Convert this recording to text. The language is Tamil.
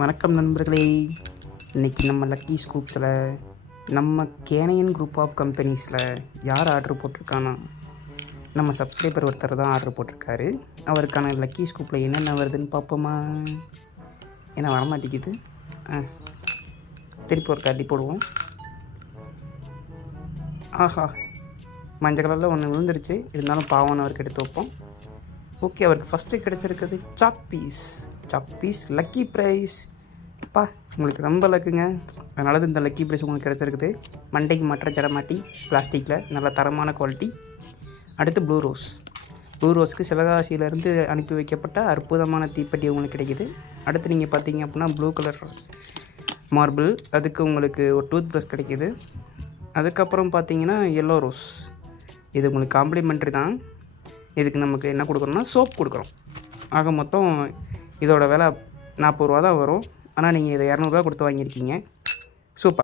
வணக்கம் நண்பர்களே. இன்றைக்கி நம்ம லக்கி ஸ்கூப்ஸில் நம்ம கேனையன் குரூப் ஆஃப் கம்பெனிஸில் யார் ஆர்டர் போட்டிருக்கானா, நம்ம சப்ஸ்கிரைபர் ஒருத்தர் தான் ஆர்டர் போட்டிருக்காரு. அவருக்கான லக்கி ஸ்கூப்பில் என்னென்ன வருதுன்னு பார்ப்போமா? ஏன்னா வரமாட்டேங்குது. திருப்பி ஒரு கட்டி போடுவோம். ஆஹா, மஞ்சள் கலரில் ஒன்று விழுந்துருச்சு. இருந்தாலும் பாவம் அவருக்கு எடுத்து வைப்போம். ஓகே, அவருக்கு ஃபஸ்ட்டு கிடச்சிருக்குது சாக் பீஸ் லக்கி ப்ரைஸ். அப்பா, உங்களுக்கு ரொம்ப லக்குங்க. அதனால இந்த லக்கி ப்ரைஸ் உங்களுக்கு கிடச்சிருக்குது. மண்டைக்கு மற்ற ஜடமாட்டி பிளாஸ்டிக்கில் நல்ல தரமான குவாலிட்டி. அடுத்து ப்ளூ ரோஸ்க்கு சிவகாசியிலேருந்து அனுப்பி வைக்கப்பட்ட அற்புதமான தீப்பெட்டி உங்களுக்கு கிடைக்கிது. அடுத்து நீங்கள் பார்த்தீங்க அப்படின்னா ப்ளூ கலர் மார்பிள், அதுக்கு உங்களுக்கு ஒரு டூத் ப்ரஷ் கிடைக்கிது. அதுக்கப்புறம் பார்த்தீங்கன்னா எல்லோ ரோஸ், இது உங்களுக்கு காம்ப்ளிமெண்ட்ரி தான். இதுக்கு நமக்கு என்ன கொடுக்குறோம்னா சோப் கொடுக்குறோம். ஆக மொத்தம் இதோட விலை 40 ரூபா தான் வரும். ஆனால் நீங்கள் இதை 200 ரூபா கொடுத்து வாங்கியிருக்கீங்க. சூப்பர்.